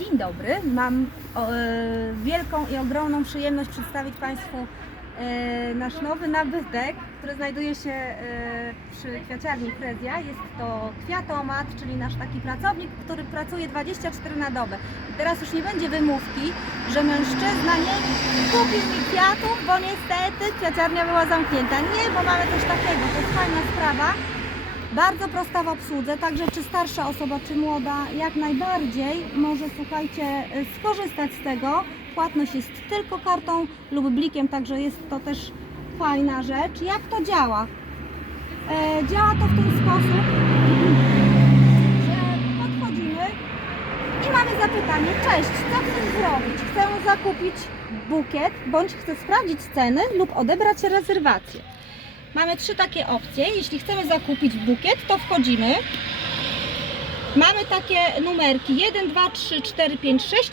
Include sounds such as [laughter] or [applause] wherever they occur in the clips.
Dzień dobry. Mam e, wielką i ogromną przyjemność przedstawić Państwu e, nasz nowy nabytek, który znajduje się e, przy kwiaciarni Frezja. Jest to kwiatomat, czyli nasz taki pracownik, który pracuje 24 na dobę. I teraz już nie będzie wymówki, że mężczyzna nie kupił mi kwiatów, bo niestety kwiaciarnia była zamknięta. Nie, bo mamy coś takiego. To jest fajna sprawa. Bardzo prosta w obsłudze, także czy starsza osoba, czy młoda, jak najbardziej może, słuchajcie, y, skorzystać z tego. Płatność jest tylko kartą lub blikiem, także jest to też fajna rzecz. Jak to działa? E, działa to w ten sposób, że podchodzimy i mamy zapytanie, cześć, co chcesz zrobić? Chcę zakupić bukiet, bądź chcę sprawdzić ceny lub odebrać rezerwację. Mamy trzy takie opcje. Jeśli chcemy zakupić bukiet, to wchodzimy. Mamy takie numerki 1, 2, 3, 4, 5, 6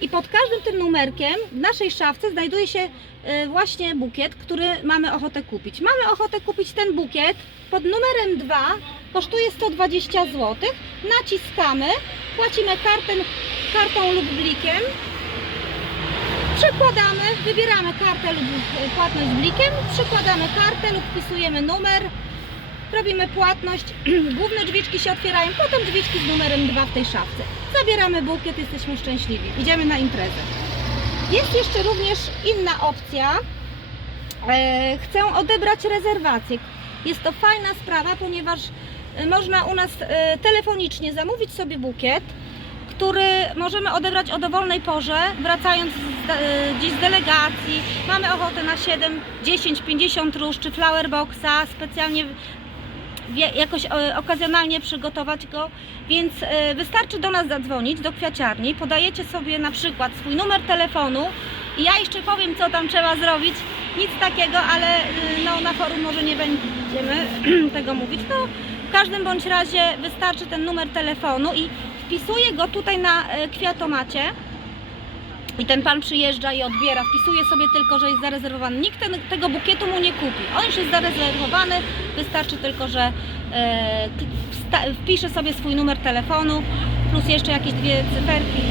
i pod każdym tym numerkiem w naszej szafce znajduje się e, właśnie bukiet, który mamy ochotę kupić. Mamy ochotę kupić ten bukiet pod numerem 2, kosztuje 120 zł. Naciskamy, płacimy kartę, kartą lub blikiem. Przekładamy, wybieramy kartę lub płatność blikiem, przekładamy kartę lub wpisujemy numer, robimy płatność, [clears throat] główne drzwiczki się otwierają, potem drzwiczki z numerem 2 w tej szafce. Zabieramy bukiet, jesteśmy szczęśliwi, idziemy na imprezę. Jest jeszcze również inna opcja, e, chcę odebrać rezerwację. Jest to fajna sprawa, ponieważ e, można u nas e, telefonicznie zamówić sobie bukiet, który możemy odebrać o dowolnej porze, wracając z, gdzieś z delegacji. Mamy ochotę na 7, 10, 50 róż czy flower boxa, specjalnie jakoś e, okazjonalnie przygotować go, więc e, wystarczy do nas zadzwonić, do kwiaciarni, podajecie sobie na przykład swój numer telefonu i ja jeszcze powiem, co tam trzeba zrobić. Nic takiego, ale no, na forum może nie będziemy [clears throat] tego mówić. No, w każdym bądź razie wystarczy ten numer telefonu i wpisuję go tutaj na e, kwiatomacie. I ten pan przyjeżdża i odbiera, wpisuje sobie tylko, że jest zarezerwowany. Nikt ten, tego bukietu mu nie kupi. On już jest zarezerwowany, wystarczy tylko, że e, wpisze sobie swój numer telefonu, plus jeszcze jakieś dwie cyferki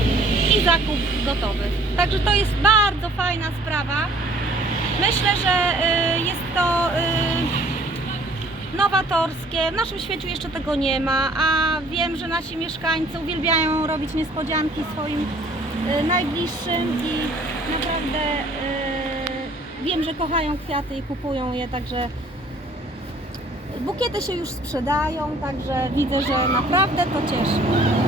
i zakup gotowy. Także to jest bardzo fajna sprawa. Myślę, że e, jest to e, nowatorskie. W naszym świecie jeszcze tego nie ma, a wiem, że nasi mieszkańcy uwielbiają robić niespodzianki swoim najbliższym i naprawdę e, wiem, że kochają kwiaty i kupują je, także bukiety się już sprzedają, także widzę, że naprawdę to cieszy.